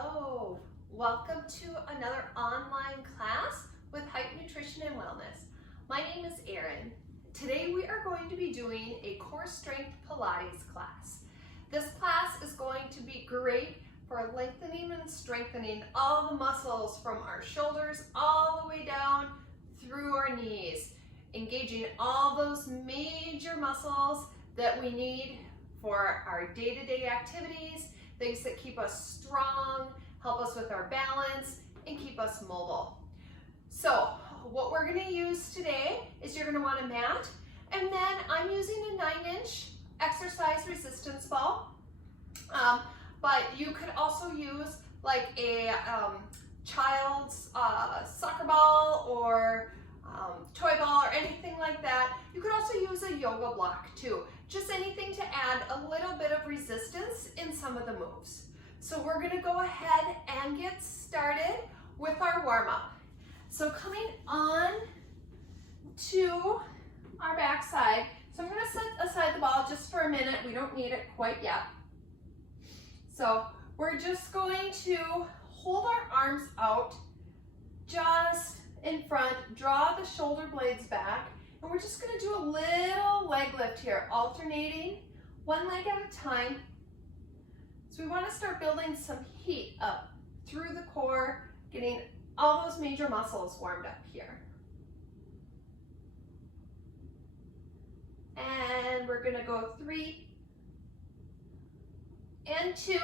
Hello, welcome to another online class with Height Nutrition and Wellness. My name is Erin. Today we are going to be doing a core strength Pilates class. This class is going to be great for lengthening and strengthening all the muscles from our shoulders all the way down through our knees, engaging all those major muscles that we need for our day-to-day activities, things that keep us strong, help us with our balance, and keep us mobile. So what we're going to use today is you're going to want a mat, and then I'm using a 9-inch exercise resistance ball, but you could also use like a child's soccer ball or toy ball or anything like that. You could also use a yoga block too. Just anything to add a little bit of resistance in some of the moves. So we're gonna go ahead and get started with our warm-up. So coming on to our backside, so I'm gonna set aside the ball just for a minute. We don't need it quite yet. So we're just going to hold our arms out just in front, draw the shoulder blades back, and we're just going to do a little leg lift here, alternating one leg at a time. So we want to start building some heat up through the core, getting all those major muscles warmed up here. And we're going to go 3 and 2.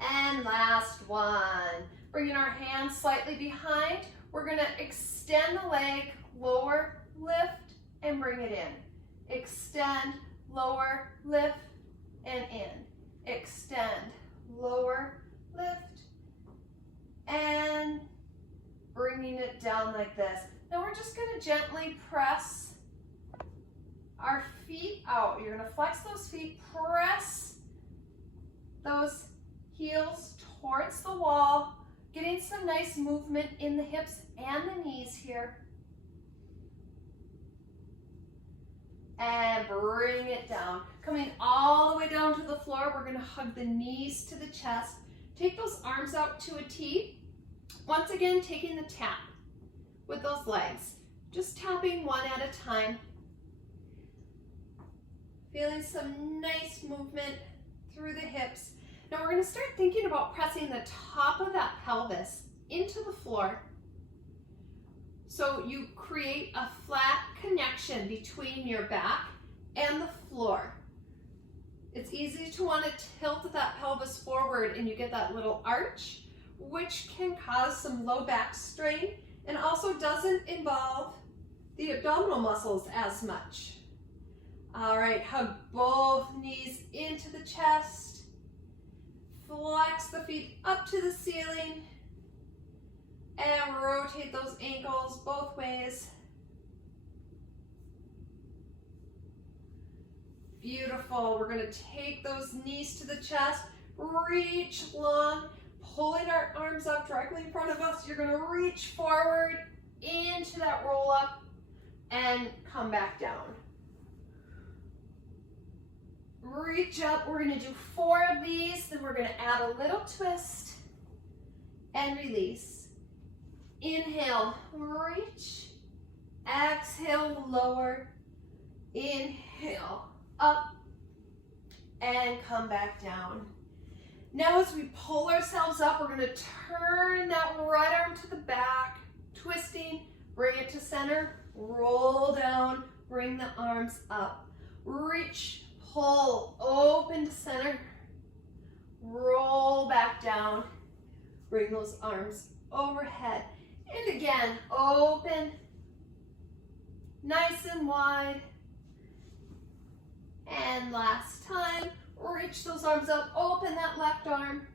And last one. Bringing our hands slightly behind, we're going to extend the leg, lower, lift, and bring it in. Extend, lower, lift, and in. Extend, lower, lift, and bringing it down like this. Now we're just going to gently press our feet out. You're going to flex those feet, press those heels towards the wall, getting some nice movement in the hips and the knees here. And bring it down. Coming all the way down to the floor, we're gonna hug the knees to the chest. Take those arms out to a T. Once again, taking the tap with those legs. Just tapping one at a time. Feeling some nice movement through the hips. Now we're going to start thinking about pressing the top of that pelvis into the floor so you create a flat connection between your back and the floor. It's easy to want to tilt that pelvis forward and you get that little arch, which can cause some low back strain and also doesn't involve the abdominal muscles as much. All right, hug both knees into the chest. Flex the feet up to the ceiling and rotate those ankles both ways. Beautiful. We're going to take those knees to the chest, reach long, pulling our arms up directly in front of us. You're going to reach forward into that roll up and come back down. Reach up, we're going to do 4 of these, then we're going to add a little twist and release. Inhale, reach, exhale, lower, inhale, up, and come back down. Now as we pull ourselves up, we're going to turn that right arm to the back, twisting, bring it to center, roll down, bring the arms up, reach, pull, open to center, roll back down, bring those arms overhead, and again, open, nice and wide, and last time, reach those arms up, open that left arm,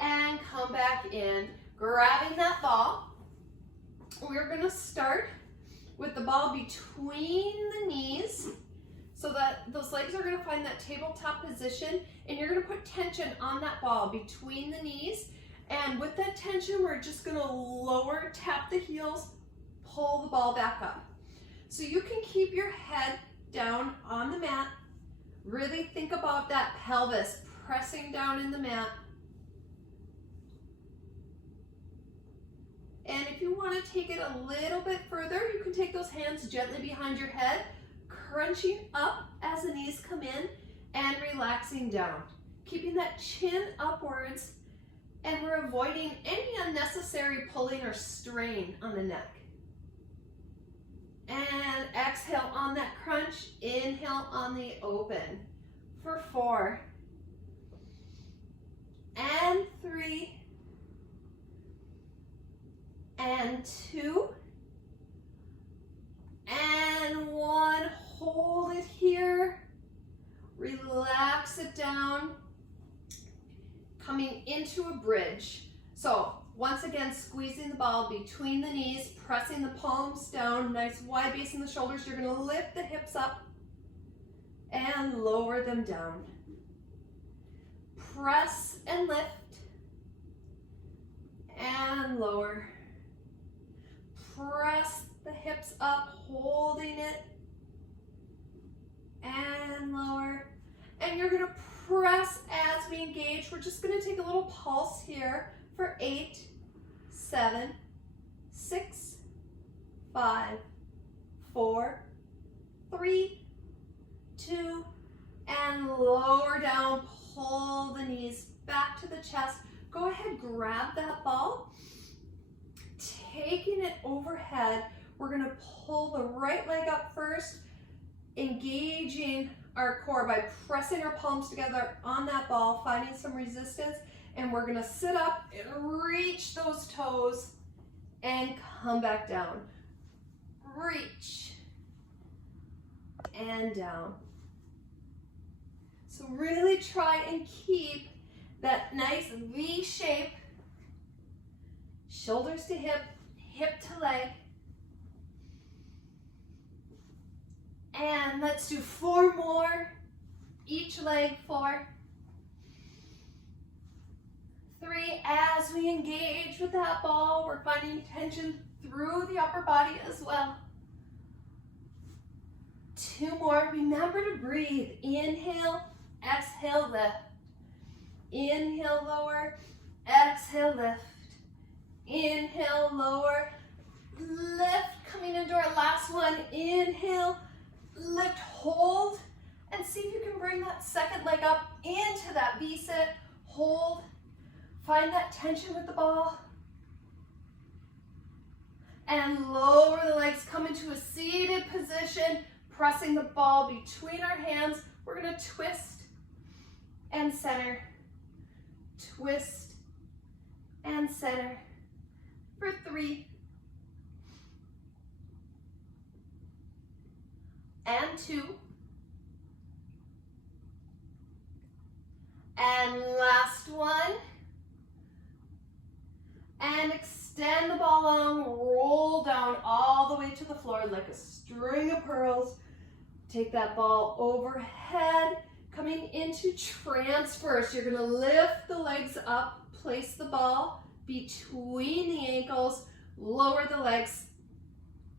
and come back in, grabbing that ball. We're going to start with the ball between the knees, so that those legs are going to find that tabletop position, and you're going to put tension on that ball between the knees. And with that tension, we're just going to lower, tap the heels, pull the ball back up. So you can keep your head down on the mat. Really think about that pelvis pressing down in the mat. And if you want to take it a little bit further, you can take those hands gently behind your head, crunching up as the knees come in and relaxing down. Keeping that chin upwards, and we're avoiding any unnecessary pulling or strain on the neck. And exhale on that crunch, inhale on the open for 4, and 3, and 2, and 1. Hold it here. Relax it down. Coming into a bridge. So once again, squeezing the ball between the knees, pressing the palms down, nice wide base in the shoulders. You're going to lift the hips up and lower them down. Press and lift and lower. Press the hips up, holding it and lower. And you're going to press as we engage. We're just going to take a little pulse here for 8, 7, 6, 5, 4, 3, 2, and lower down. Pull the knees back to the chest. Go ahead, grab that ball. Taking it overhead, we're going to pull the right leg up first, engaging our core by pressing our palms together on that ball, finding some resistance, and we're going to sit up and reach those toes and come back down. Reach and down. So really try and keep that nice V shape, shoulders to hip, hip to leg. And let's do 4 more, each leg 4. 3, as we engage with that ball, we're finding tension through the upper body as well. 2 more, remember to breathe. Inhale, exhale, lift. Inhale, lower, exhale, lift. Inhale, lower, lift. Coming into our last one, inhale, lift, hold, and see if you can bring that second leg up into that V-sit. Hold, find that tension with the ball, and lower the legs, come into a seated position, pressing the ball between our hands. We're going to twist and center, twist and center for 3, and 2, and last one, and extend the ball long, roll down all the way to the floor like a string of pearls. Take that ball overhead, coming into transfers. You're going to lift the legs up, place the ball between the ankles, lower the legs,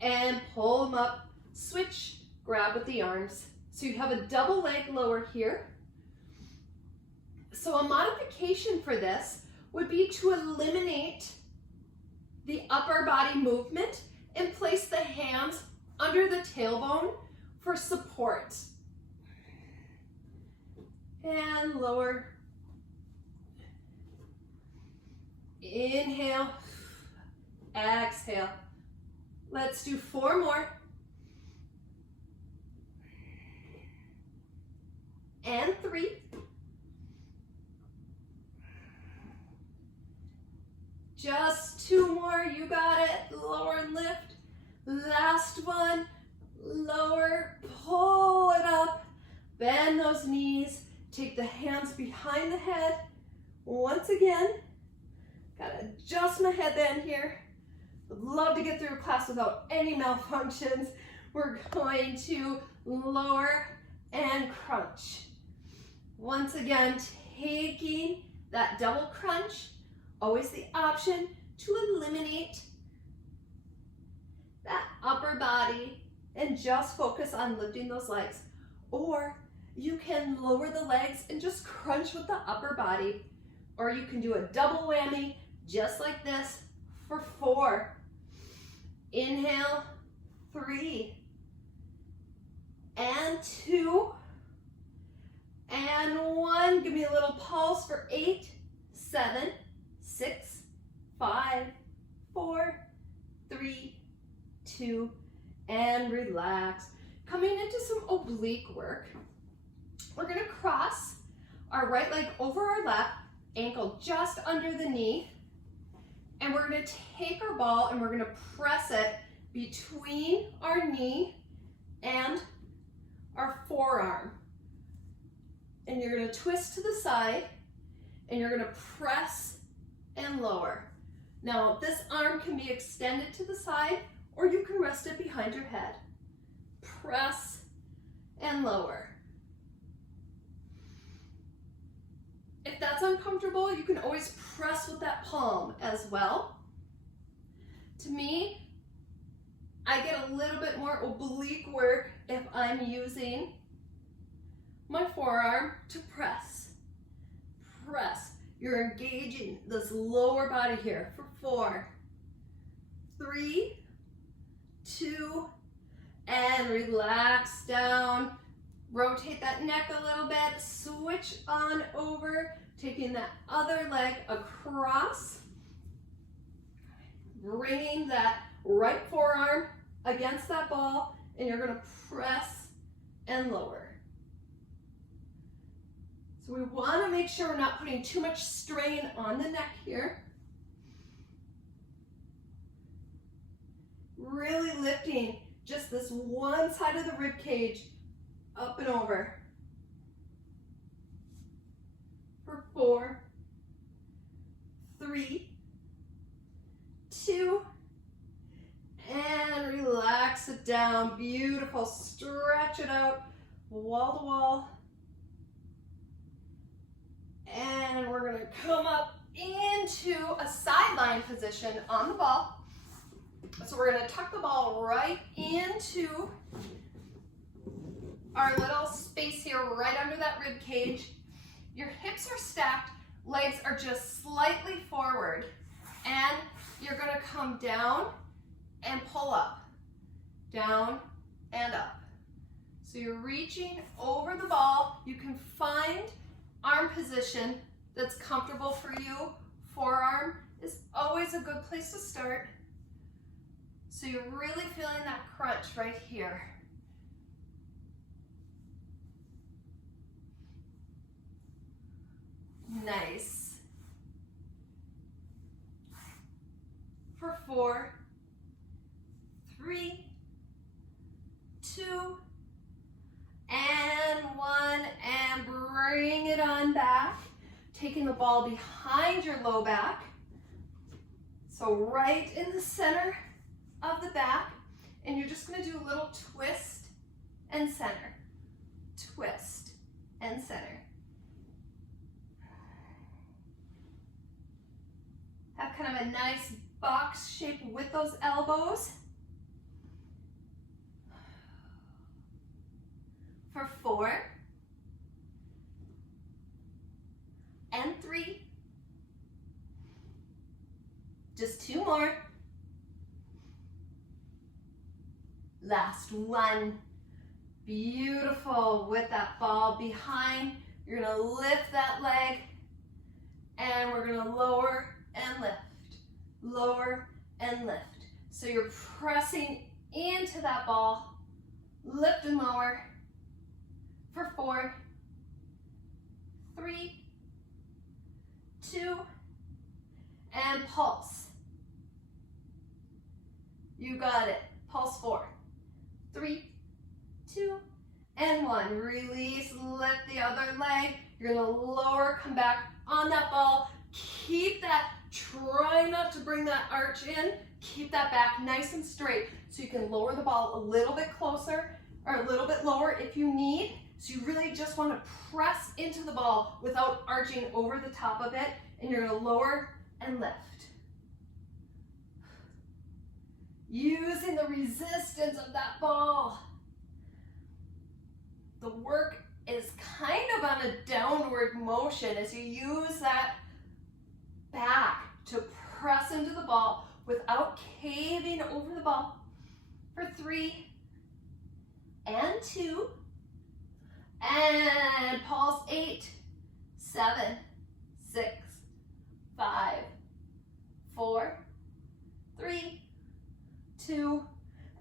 and pull them up. Switch, grab with the arms. So you have a double leg lower here. So a modification for this would be to eliminate the upper body movement and place the hands under the tailbone for support. And lower. Inhale, exhale. Let's do 4 more. And 3. Just 2 more, you got it. Lower and lift. Last one, lower, pull it up. Bend those knees. Take the hands behind the head. Once again, gotta adjust my headband here. Would love to get through a class without any malfunctions. We're going to lower and crunch. Once again, taking that double crunch, always the option to eliminate that upper body and just focus on lifting those legs. Or you can lower the legs and just crunch with the upper body, or you can do a double whammy just like this for 4. Inhale, 3, and 2, and 1. Give me a little pulse for 8, 7, 6, 5, 4, 3, 2, and relax. Coming into some oblique work, we're gonna cross our right leg over our left, ankle just under the knee, and we're gonna take our ball and we're gonna press it between our knee and our forearm. And you're gonna twist to the side and you're gonna press and lower. Now, this arm can be extended to the side or you can rest it behind your head. Press and lower. If that's uncomfortable, you can always press with that palm as well. To me, I get a little bit more oblique work if I'm using my forearm to press. Press. You're engaging this lower body here for 4, 3, 2, and relax down. Rotate that neck a little bit, switch on over, taking that other leg across, bringing that right forearm against that ball, and you're gonna press and lower. So we wanna make sure we're not putting too much strain on the neck here. Really lifting just this one side of the rib cage up and over. For 4, 3, 2, and relax it down. Beautiful. Stretch it out, wall to wall. And we're gonna come up into a sideline position on the ball. So we're gonna tuck the ball right into our little space here, right under that rib cage. Your hips are stacked, legs are just slightly forward, and you're gonna come down and pull up, down and up. So you're reaching over the ball. You can find arm position that's comfortable for you. Forearm is always a good place to start. So you're really feeling that crunch right here. Nice. For 4, 3, 2, and 1, and bring it on back. Taking the ball behind your low back. So right in the center of the back, and you're just gonna do a little twist and center. Twist and center. Have kind of a nice box shape with those elbows. For 4, and 3. Just 2 more. Last 1. Beautiful. With that ball behind, you're gonna lift that leg, and we're gonna lower and lift, lower and lift. So you're pressing into that ball, lift and lower. For 4, 3, 2, and pulse. You got it. Pulse 4, 3, 2, and 1. Release, lift the other leg. You're gonna lower, come back on that ball. Keep that, try not to bring that arch in. Keep that back nice and straight so you can lower the ball a little bit closer or a little bit lower if you need. So you really just want to press into the ball without arching over the top of it, and you're going to lower and lift. Using the resistance of that ball. The work is kind of on a downward motion as you use that back to press into the ball without caving over the ball. For 3 and 2 and pulse 8, 7, 6, 5, 4, 3, 2,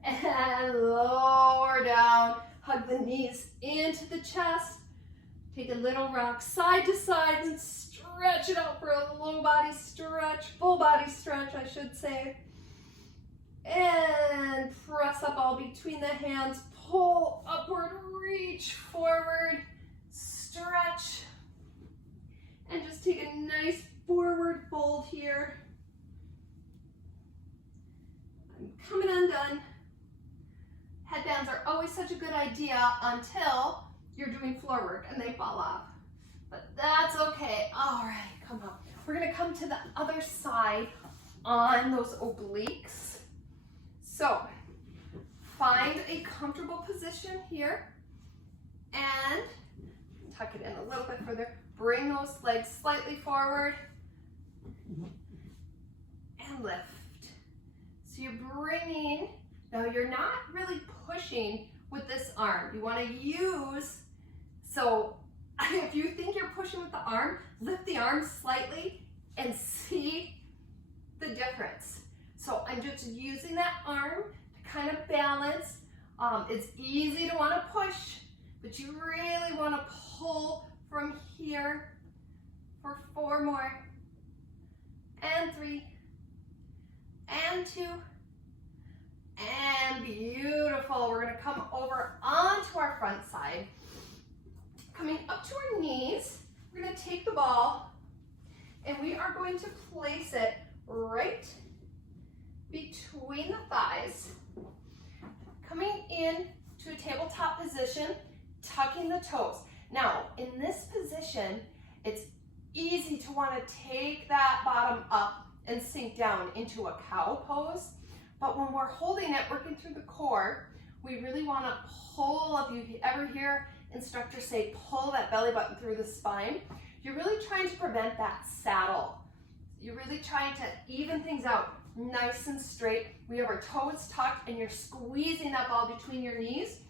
and lower down. Hug the knees into the chest. Take a little rock side to side and stretch it out for a low body stretch, full body stretch, I should say. And press up all between the hands. Pull upward, reach forward, stretch. And just take a nice forward fold here. I'm coming undone. Headbands are always such a good idea until you're doing floor work and they fall off. But that's okay. All right, come on. We're gonna come to the other side on those obliques. So find a comfortable position here and tuck it in a little bit further. Bring those legs slightly forward and lift. So you're bringing, now you're not really pushing with this arm. You want to use, so if you think you're pushing with the arm, lift the arm slightly and see the difference. So I'm just using that arm to kind of balance. It's easy to want to push, but you really want to pull from here for 4 more, and 3, and 2, and beautiful. We're going to come over onto our front side. Coming up to our knees, we're going to take the ball and we are going to place it right between the thighs. Coming in to a tabletop position, tucking the toes. Now, in this position, it's easy to want to take that bottom up and sink down into a cow pose. But when we're holding it, working through the core, we really want to pull. If you ever hear instructors say, pull that belly button through the spine, you're really trying to prevent that saddle. You're really trying to even things out nice and straight. We have our toes tucked and you're squeezing that ball between your knees.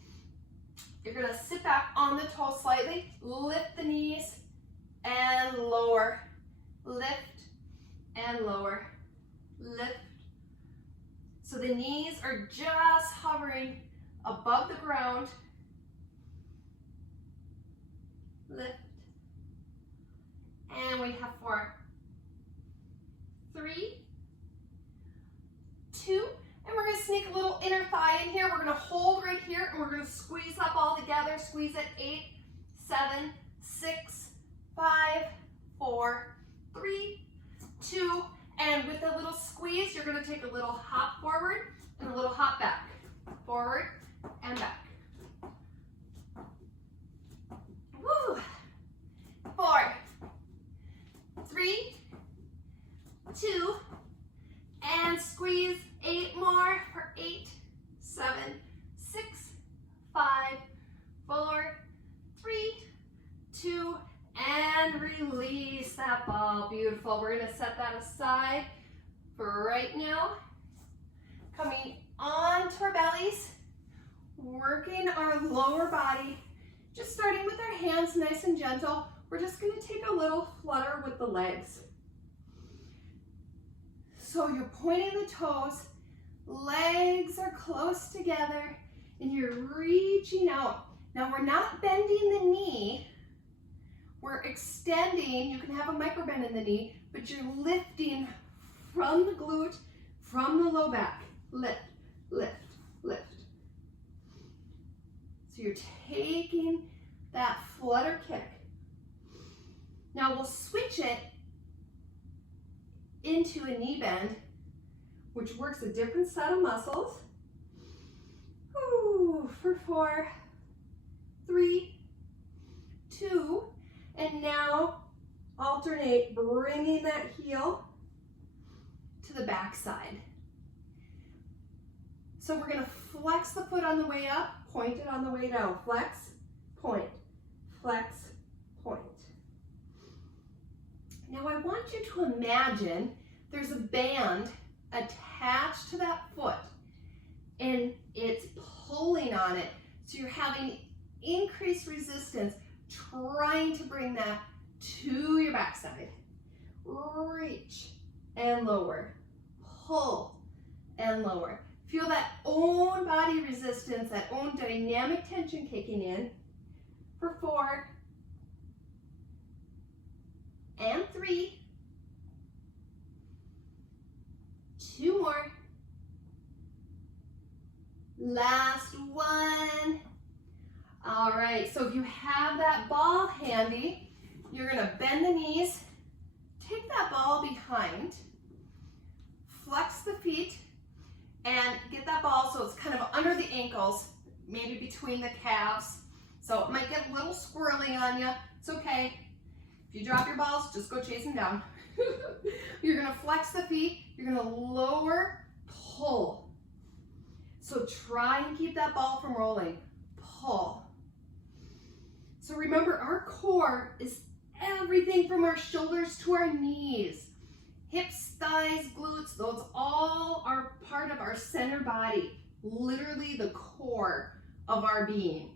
You're going to sit back on the toes slightly, lift the knees and lower, lift and lower, lift. So the knees are just hovering above the ground. Lift. And we have 4, 3, 2, and we're going to sneak a little inner thigh in here. We're going to hold right here and we're going to squeeze that ball together. Squeeze it. 8, 7, 6, 5, 4, 3, 2, and with a little squeeze, you're going to take a little hop forward and a little hop back. Forward and back. Woo! 4, 3, 2, and squeeze. 8 more for 8, 7, 6, 5, 4, 3, 2, and release that ball. Beautiful. We're going to set that aside for right now. Coming onto our bellies, working our lower body, just starting with our hands nice and gentle. We're just going to take a little flutter with the legs. So you're pointing the toes, legs are close together, and you're reaching out. Now we're not bending the knee, we're extending. You can have a micro bend in the knee, but you're lifting from the glute, from the low back. Lift, lift, lift. So you're taking that flutter kick. Now we'll switch it into a knee bend, which works a different set of muscles. Ooh, for 4, 3, 2, and now alternate, bringing that heel to the back side. So we're going to flex the foot on the way up, point it on the way down. Flex, point, flex, point. Now I want you to imagine there's a band attached to that foot and it's pulling on it. So you're having increased resistance trying to bring that to your backside. Reach and lower, pull and lower. Feel that own body resistance, that own dynamic tension kicking in for 4 and 3. 2 more. Last one. All right, so if you have that ball handy, you're gonna bend the knees, take that ball behind, flex the feet, and get that ball so it's kind of under the ankles, maybe between the calves. So it might get a little squirrely on you. It's okay. If you drop your balls, just go chase them down. You're gonna flex the feet, you're gonna lower, pull. So try and keep that ball from rolling. Pull. So remember, our core is everything from our shoulders to our knees. Hips, thighs, glutes, those all are part of our center body, literally the core of our being.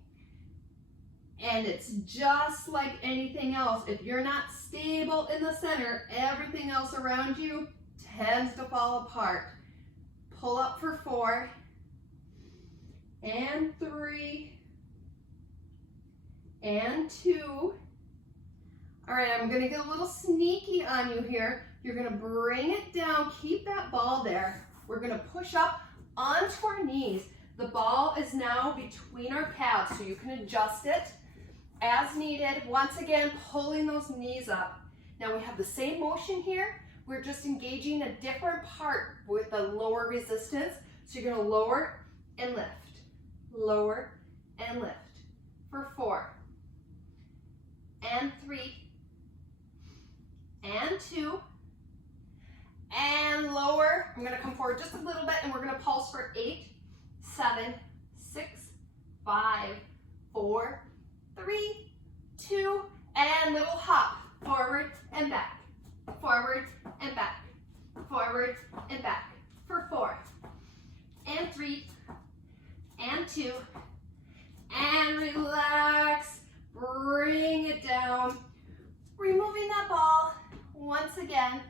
And it's just like anything else. If you're not stable in the center, everything else around you tends to fall apart. Pull up for 4 and 3 and 2. All right, I'm gonna get a little sneaky on you here. You're gonna bring it down, keep that ball there. We're gonna push up onto our knees. The ball is now between our calves, so you can adjust it as needed. Once again, pulling those knees up. Now we have the same motion here. We're just engaging a different part with a lower resistance. So you're gonna lower and lift, lower and lift for 4 and 3 and 2 and lower. I'm gonna come forward just a little bit and we're gonna pulse for 8, 7, 6, 5, 4, 3, 2, and little hop, forward and back, forward and back, forward and back for 4 and 3 and 2, and relax, bring it down, removing that ball, once again,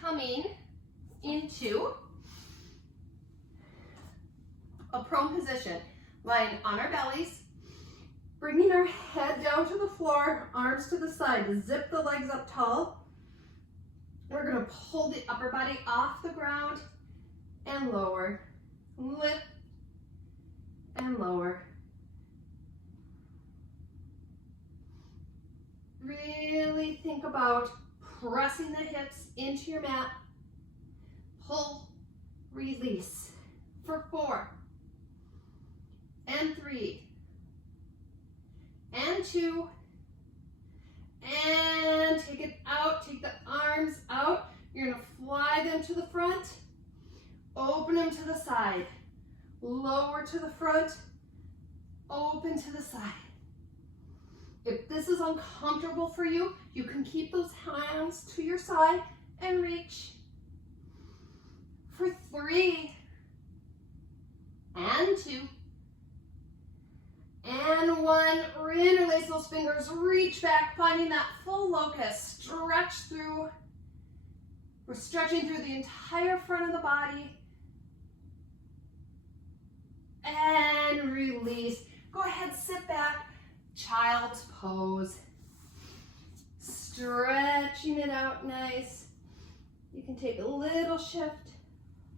coming into a prone position, lying on our bellies, bringing our head down to the floor, arms to the side, zip the legs up tall. We're gonna pull the upper body off the ground and lower, lift and lower. Really think about pressing the hips into your mat. Pull, release for 4 and 3 and 2, and take it out, take the arms out. You're gonna fly them to the front, open them to the side, lower to the front, open to the side. If this is uncomfortable for you, you can keep those hands to your side and reach for 3 and 2 and 1. Interlace those fingers, reach back, finding that full locust, stretch through. We're stretching through the entire front of the body. And release. Go ahead, sit back. Child's pose. Stretching it out nice. You can take a little shift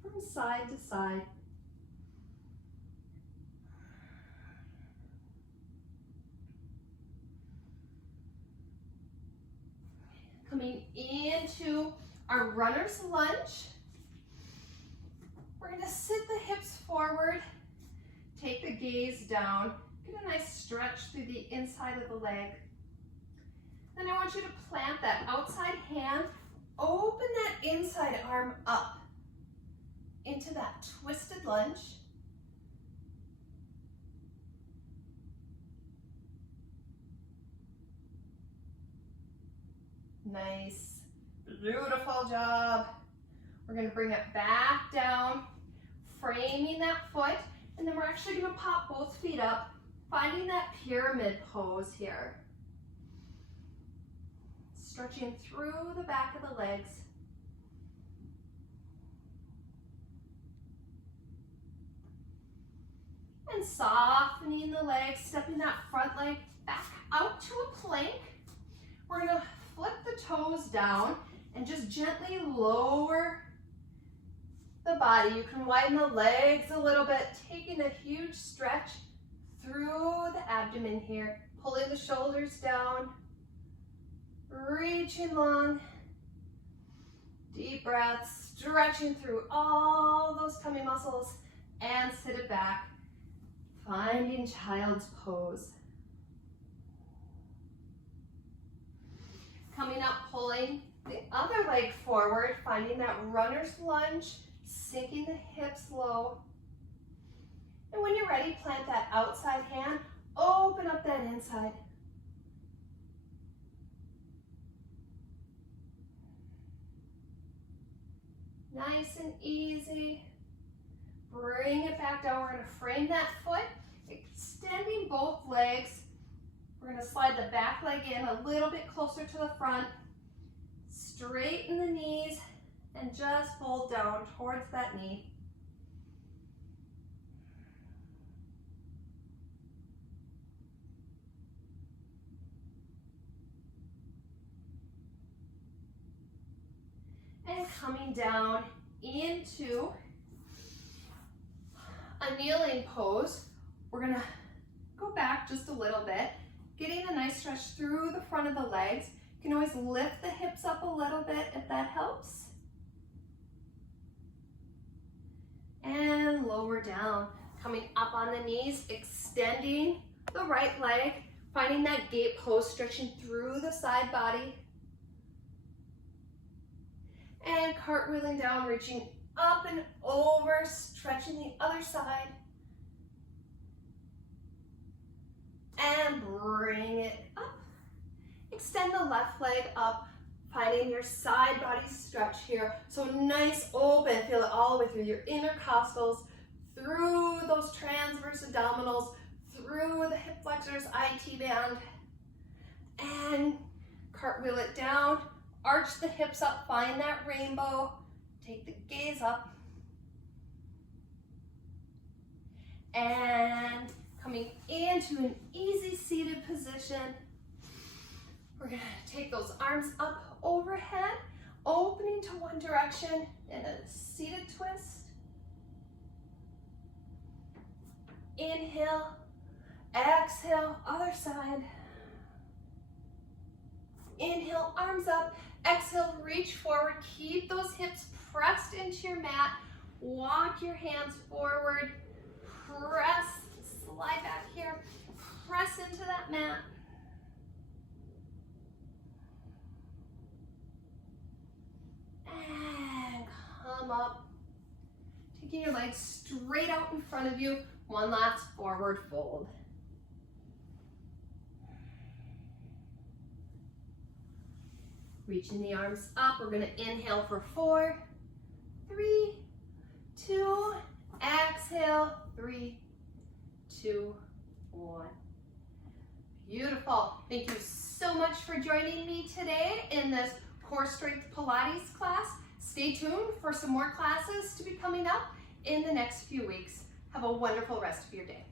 from side to side. Coming into our runner's lunge. We're going to sit the hips forward, take the gaze down, get a nice stretch through the inside of the leg. Then I want you to plant that outside hand, open that inside arm up into that twisted lunge. Nice, beautiful job. We're gonna bring it back down, framing that foot, and then we're actually gonna pop both feet up, finding that pyramid pose here. Stretching through the back of the legs. And softening the legs, stepping that front leg back out to a plank. We're gonna flip the toes down and just gently lower the body. You can widen the legs a little bit, taking a huge stretch through the abdomen here, pulling the shoulders down, reaching long, deep breaths, stretching through all those tummy muscles, and sit it back, finding child's pose. Coming up, pulling the other leg forward, finding that runner's lunge, sinking the hips low. And when you're ready, plant that outside hand, open up that inside. Nice and easy. Bring it back down. We're going to frame that foot, extending both legs. We're going to slide the back leg in a little bit closer to the front. Straighten the knees and just fold down towards that knee. And coming down into a kneeling pose, we're gonna go back just a little bit, getting a nice stretch through the front of the legs. You can always lift the hips up a little bit if that helps. And lower down, coming up on the knees, extending the right leg, finding that gate pose, stretching through the side body. And cartwheeling down, reaching up and over, stretching the other side. And bring it up. Extend the left leg up, finding your side body stretch here. So nice open, feel it all the way through your intercostals, through those transverse abdominals, through the hip flexors, IT band. And cartwheel it down. Arch the hips up, find that rainbow, take the gaze up. And coming into an easy seated position, we're gonna take those arms up overhead, opening to one direction in a seated twist. Inhale, exhale, other side. Inhale, arms up. Exhale, reach forward. Keep those hips pressed into your mat. Walk your hands forward. Press, slide back here. Press into that mat. And come up. Taking your legs straight out in front of you. One last forward fold. Reaching the arms up, we're gonna inhale for 4, 3, 2, exhale, 3, 2, 1. Beautiful. Thank you so much for joining me today in this Core Strength Pilates class. Stay tuned for some more classes to be coming up in the next few weeks. Have a wonderful rest of your day.